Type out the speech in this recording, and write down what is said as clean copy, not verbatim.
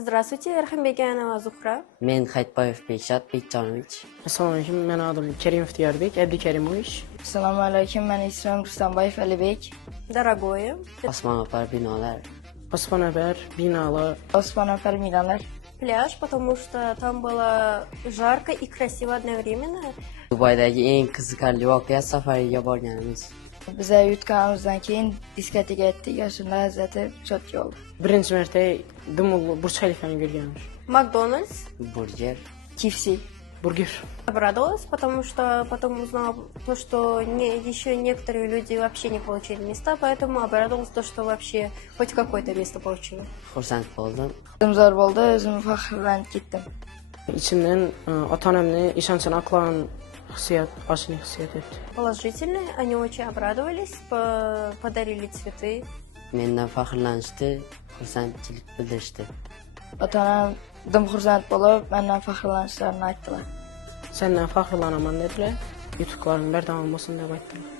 Здравствуйте, Рахимбеганова Зухра. Men Haytbayev Bekzat Bekjonovich. Assalomu alaykum, men adım Kerimov Diyarbek, Abdukarimович. Assalomu alaykum, men ismim Rustamboyev Alibek. Дорогое. Osmono'par binolar. Osmono'par binolar. Osmono'par binolar. Пляж, потому что там было жарко и красиво одновременно. Dubaydagi eng qiziqarli voqea safariga borganimiz. Biza yutganimizdan keyin diskoteka etdik, shunda lazzati chotki oldi. Birinchi marta Dumullu Burj Xalifani ko'rganmiz. Макдональдс. Burger. KFC. Burger. Обрадовалась, потому что потом узнала то, что еще некоторые люди вообще не получили места, поэтому обрадовалась то, что вообще хоть какое-то место получила. Xursand bo'ldim. O'zim zo'r bo'ldi, o'zim faxrlanib ketdim. İçimden ota-onamni ishonchini oqlagan hissiyat, ochlik hissiyat etdi. Положительные, они очень обрадовались, подарили цветы. Mendan faxrlanishdi, xursandchilik bildirishdi. Ota-onam dim xursand bo'lib, mendan faxrlanishlarini aytdilar. Senden faxrlanaman dediler. Yutuqların bir davam olsun deb aytdilar.